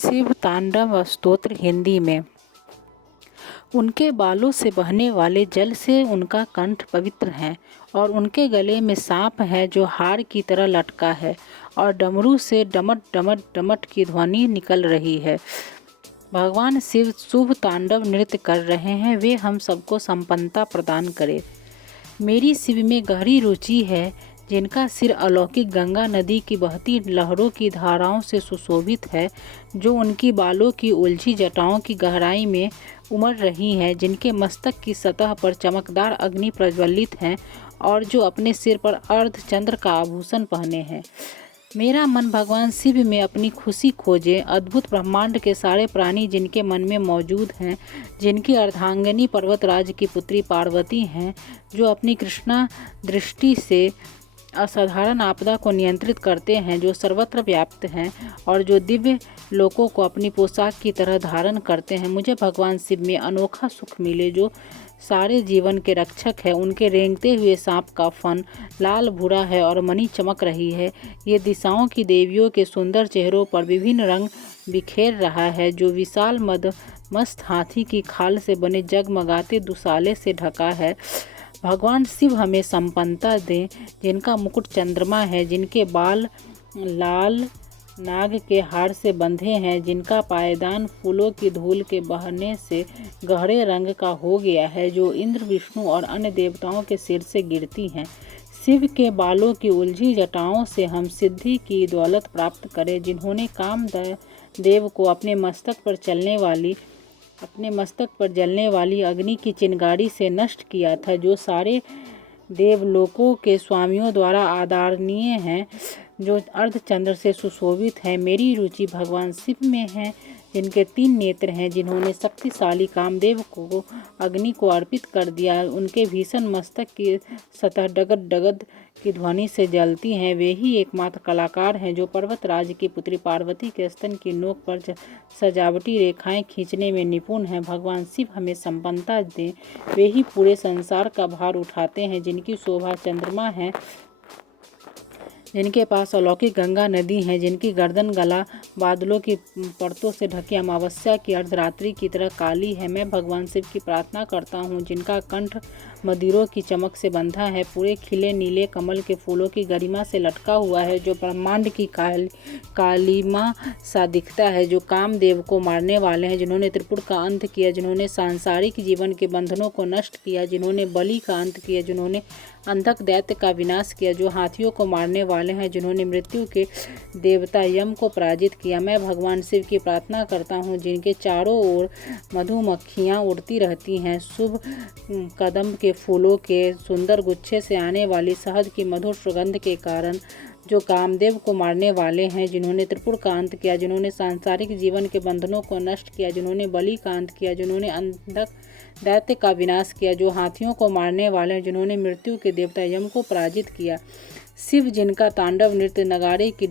शिव तांडव स्तोत्र हिंदी में। उनके बालों से बहने वाले जल से उनका कंठ पवित्र है और उनके गले में सांप है जो हार की तरह लटका है और डमरू से डमट डमट डमट की ध्वनि निकल रही है। भगवान शिव शुभ तांडव नृत्य कर रहे हैं, वे हम सबको संपन्नता प्रदान करे। मेरी शिव में गहरी रुचि है, जिनका सिर अलौकिक गंगा नदी की बहती लहरों की धाराओं से सुशोभित है, जो उनकी बालों की उलझी जटाओं की गहराई में उमड़ रही हैं, जिनके मस्तक की सतह पर चमकदार अग्नि प्रज्वलित हैं और जो अपने सिर पर अर्धचंद्र का आभूषण पहने हैं। मेरा मन भगवान शिव में अपनी खुशी खोजे। अद्भुत ब्रह्मांड के सारे प्राणी जिनके मन में मौजूद हैं, जिनकी अर्धांगिनी पर्वतराज की पुत्री पार्वती हैं, जो अपनी कृष्णा दृष्टि से असाधारण आपदा को नियंत्रित करते हैं, जो सर्वत्र व्याप्त हैं और जो दिव्य लोकों को अपनी पोशाक की तरह धारण करते हैं। मुझे भगवान शिव में अनोखा सुख मिले, जो सारे जीवन के रक्षक है। उनके रेंगते हुए सांप का फन लाल भूरा है और मणि चमक रही है। ये दिशाओं की देवियों के सुंदर चेहरों पर विभिन्न रंग बिखेर रहा है, जो विशाल मस्त हाथी की खाल से बने जगमगाते दुशाले से ढका है। भगवान शिव हमें संपन्नता दें, जिनका मुकुट चंद्रमा है, जिनके बाल लाल नाग के हार से बंधे हैं, जिनका पायदान फूलों की धूल के बहने से गहरे रंग का हो गया है, जो इंद्र विष्णु और अन्य देवताओं के सिर से गिरती हैं। शिव के बालों की उलझी जटाओं से हम सिद्धि की दौलत प्राप्त करें, जिन्होंने कामदेव को अपने मस्तक पर जलने वाली अग्नि की चिंगारी से नष्ट किया था, जो सारे देवलोकों के स्वामियों द्वारा आदरणीय हैं, जो अर्धचंद्र से सुशोभित है। मेरी रुचि भगवान शिव में है, जिनके 3 नेत्र हैं, जिन्होंने शक्तिशाली कामदेव को अग्नि को अर्पित कर दिया। उनके भीषण मस्तक की सतह डगद डगद की ध्वनि से जलती हैं। वे ही एकमात्र कलाकार हैं जो पर्वतराज की पुत्री पार्वती के स्तन की नोक पर सजावटी रेखाएं खींचने में निपुण हैं। भगवान शिव हमें संपन्नता दें। वे ही पूरे संसार का भार उठाते हैं, जिनकी शोभा चंद्रमा है, जिनके पास अलौकिक गंगा नदी है, जिनकी गर्दन गला बादलों की परतों से ढकी अमावस्या की अर्धरात्रि की तरह काली है। मैं भगवान शिव की प्रार्थना करता हूँ, जिनका कंठ मदिरों की चमक से बंधा है, पूरे खिले नीले कमल के फूलों की गरिमा से लटका हुआ है, जो ब्रह्मांड की कालिमा सा दिखता है, जो कामदेव को मारने वाले हैं, जिन्होंने त्रिपुर का अंत किया, जिन्होंने सांसारिक जीवन के बंधनों को नष्ट किया, जिन्होंने बलि का अंत किया, जिन्होंने अंधक दैत्य का विनाश किया, जो हाथियों को मारने वाले हैं, जिन्होंने मृत्यु के देवता यम को पराजित किया। मैं भगवान शिव की प्रार्थना करता हूँ, जिनके चारों ओर मधुमक्खियाँ उड़ती रहती हैं, शुभ कदम के फूलों के सुंदर गुच्छे से आने वाली शहद की मधुर सुगंध के कारण, जो कामदेव को मारने वाले हैं, जिन्होंने त्रिपुर का अंत किया, जिन्होंने सांसारिक जीवन के बंधनों को नष्ट किया, जिन्होंने बलि का अंत किया, जिन्होंने अंधक दैत्य का विनाश किया, जो हाथियों को मारने वाले हैं, जिन्होंने मृत्यु के देवता यम को पराजित किया। शिव, जिनका तांडव नृत्य नगाड़े की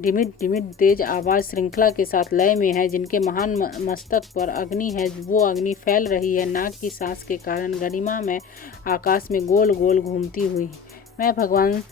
डिमिट डिमिट तेज आवाज़ श्रृंखला के साथ लय में है, जिनके महान मस्तक पर अग्नि है, वो अग्नि फैल रही है नाग की सांस के कारण, गरिमा में आकाश में गोल गोल घूमती हुई। मैं भगवान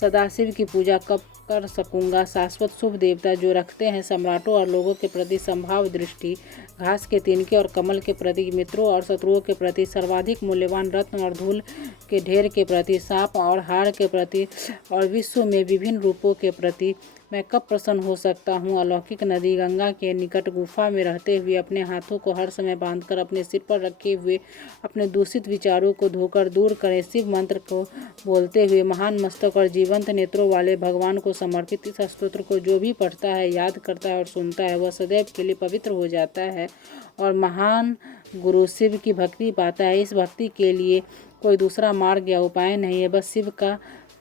सदाशिव की पूजा कब कर सकूंगा? शाश्वत शुभ देवता, जो रखते हैं सम्राटों और लोगों के प्रति संभाव दृष्टि, घास के तिनके और कमल के प्रति, मित्रों और शत्रुओं के प्रति, सर्वाधिक मूल्यवान रत्न और धूल के ढेर के प्रति, सांप और हाड़ के प्रति और विश्व में विभिन्न रूपों के प्रति मैं कब प्रसन्न हो सकता हूँ? अलौकिक नदी गंगा के निकट गुफा में रहते हुए, अपने हाथों को हर समय बांधकर अपने सिर पर रखे हुए अपने दूषित विचारों को धोकर दूर करें। शिव मंत्र को बोलते हुए महान मस्तक और जीवंत नेत्रों वाले भगवान को समर्पित इस स्तोत्र को जो भी पढ़ता है, याद करता है और सुनता है, वह सदैव के लिए पवित्र हो जाता है और महान गुरु शिव की भक्ति पाता है। इस भक्ति के लिए कोई दूसरा मार्ग या उपाय नहीं है, बस शिव का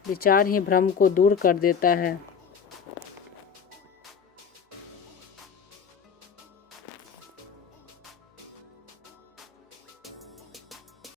विचार ही भ्रम को दूर कर देता है।